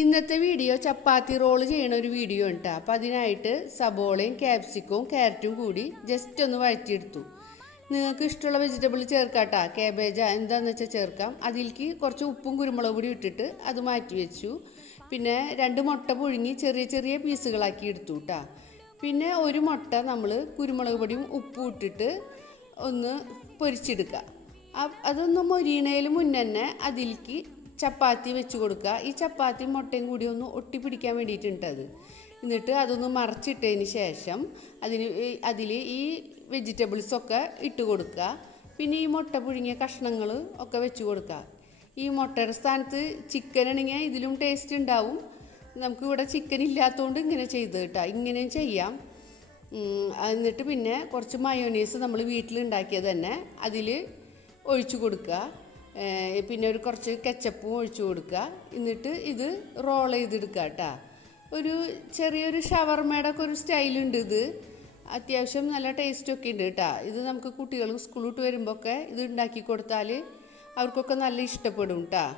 ഇന്നത്തെ വീഡിയോ ചപ്പാത്തി റോൾ ചെയ്യുന്ന ഒരു വീഡിയോ ഉണ്ട്. അപ്പോൾ അതിനായിട്ട് സബോളയും ക്യാപ്സിക്കവും ക്യാരറ്റും കൂടി ജസ്റ്റ് ഒന്ന് വഴറ്റിയെടുത്തു. നിങ്ങൾക്ക് ഇഷ്ടമുള്ള വെജിറ്റബിൾ ചേർക്കാട്ടോ, കാബേജാ എന്താണെന്ന് വെച്ചാൽ ചേർക്കാം. അതിലേക്ക് കുറച്ച് ഉപ്പും കുരുമുളക് പൊടി ഇട്ടിട്ട് അത് മാറ്റി വെച്ചു. പിന്നെ 2 മുട്ട പുഴുങ്ങി ചെറിയ ചെറിയ പീസുകളാക്കി എടുത്തു കേട്ടോ. പിന്നെ ഒരു മുട്ട നമ്മൾ കുരുമുളക് പൊടിയും ഉപ്പും ഇട്ടിട്ട് ഒന്ന് പൊരിച്ചെടുക്കുക. അതൊന്ന് മൊരിയണേൽ മുന്നേ തന്നെ അതിലേക്ക് ചപ്പാത്തി വെച്ച് കൊടുക്കുക. ഈ ചപ്പാത്തി മുട്ടയും കൂടി ഒന്ന് ഒട്ടിപ്പിടിക്കാൻ വേണ്ടിയിട്ടുണ്ട് അത്. എന്നിട്ട് അതൊന്ന് മറച്ചിട്ടതിന് ശേഷം അതിൽ ഈ വെജിറ്റബിൾസൊക്കെ ഇട്ട് കൊടുക്കുക. പിന്നെ ഈ മുട്ട പുഴുങ്ങിയ കഷ്ണങ്ങൾ ഒക്കെ വെച്ച് കൊടുക്കുക. ഈ മുട്ടയുടെ സ്ഥാനത്ത് ചിക്കൻ ആണെങ്കിൽ ഇതിലും ടേസ്റ്റ് ഉണ്ടാവും. നമുക്കിവിടെ ചിക്കൻ ഇല്ലാത്തതുകൊണ്ട് ഇങ്ങനെ ചെയ്ത് കേട്ടോ, ഇങ്ങനെയും ചെയ്യാം. എന്നിട്ട് പിന്നെ കുറച്ച് മയോനൈസ് നമ്മൾ വീട്ടിലുണ്ടാക്കിയത് തന്നെ അതിൽ ഒഴിച്ചു കൊടുക്കുക. പിന്നെ കുറച്ച് കെച്ചപ്പും ഒഴിച്ചു കൊടുക്കുക. എന്നിട്ട് ഇത് റോൾ ചെയ്തെടുക്കുക കേട്ടോ. ഒരു ചെറിയൊരു ഷവർമയുടെ ഒക്കെ ഒരു സ്റ്റൈലുണ്ട് ഇത്. അത്യാവശ്യം നല്ല ടേസ്റ്റൊക്കെ ഉണ്ട് കേട്ടോ. ഇത് നമുക്ക് കുട്ടികൾ സ്കൂളിൽ വിട്ട് വരുമ്പോൾ ഒക്കെ ഇത് ഉണ്ടാക്കി കൊടുത്താൽ അവർക്കൊക്കെ നല്ല ഇഷ്ടപ്പെടും കേട്ടോ.